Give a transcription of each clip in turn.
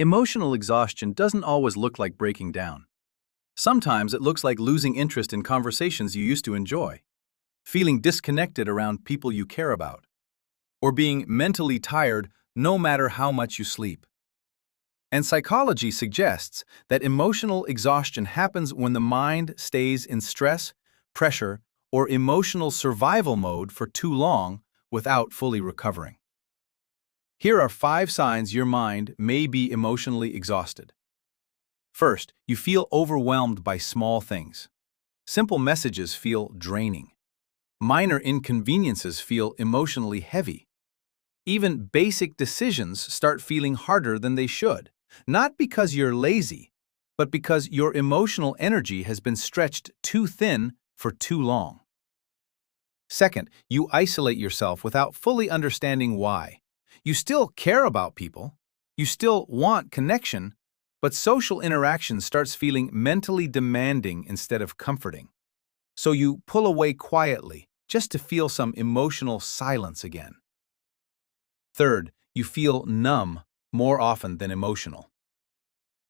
Emotional exhaustion doesn't always look like breaking down. Sometimes it looks like losing interest in conversations you used to enjoy, feeling disconnected around people you care about, or being mentally tired no matter how much you sleep. And psychology suggests that emotional exhaustion happens when the mind stays in stress, pressure, or emotional survival mode for too long without fully recovering. Here are 5 signs your mind may be emotionally exhausted. First, you feel overwhelmed by small things. Simple messages feel draining. Minor inconveniences feel emotionally heavy. Even basic decisions start feeling harder than they should, not because you're lazy, but because your emotional energy has been stretched too thin for too long. Second, you isolate yourself without fully understanding why. You still care about people, you still want connection, but social interaction starts feeling mentally demanding instead of comforting. So you pull away quietly, just to feel some emotional silence again. Third, you feel numb more often than emotional.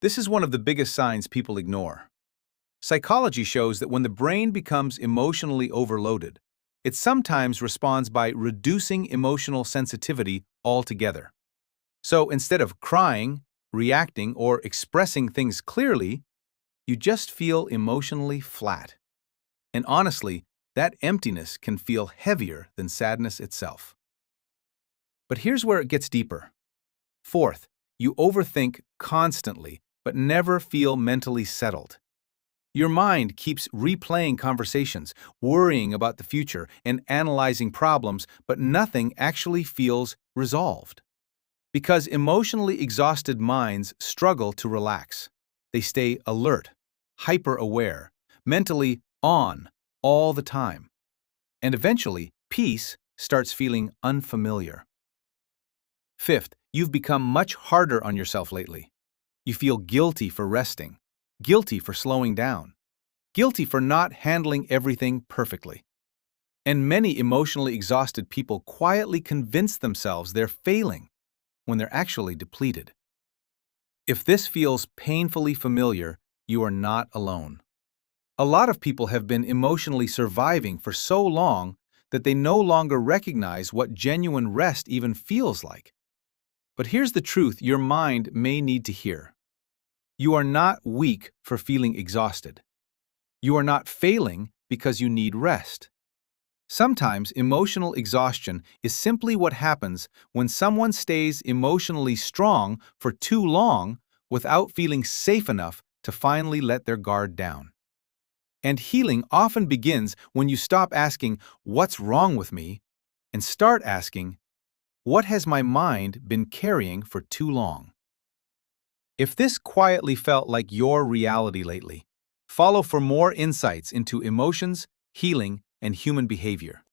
This is one of the biggest signs people ignore. Psychology shows that when the brain becomes emotionally overloaded, it sometimes responds by reducing emotional sensitivity altogether. So instead of crying, reacting, or expressing things clearly, you just feel emotionally flat. And honestly, that emptiness can feel heavier than sadness itself. But here's where it gets deeper. Fourth, you overthink constantly, but never feel mentally settled. Your mind keeps replaying conversations, worrying about the future, and analyzing problems, but nothing actually feels resolved. Because emotionally exhausted minds struggle to relax. They stay alert, hyper-aware, mentally on all the time. And eventually, peace starts feeling unfamiliar. Fifth, you've become much harder on yourself lately. You feel guilty for resting, guilty for slowing down, guilty for not handling everything perfectly. And many emotionally exhausted people quietly convince themselves they're failing when they're actually depleted. If this feels painfully familiar, you are not alone. A lot of people have been emotionally surviving for so long that they no longer recognize what genuine rest even feels like. But here's the truth your mind may need to hear. You are not weak for feeling exhausted. You are not failing because you need rest. Sometimes emotional exhaustion is simply what happens when someone stays emotionally strong for too long without feeling safe enough to finally let their guard down. And healing often begins when you stop asking, "What's wrong with me?" and start asking, "What has my mind been carrying for too long?" If this quietly felt like your reality lately, follow for more insights into emotions, healing, and human behavior.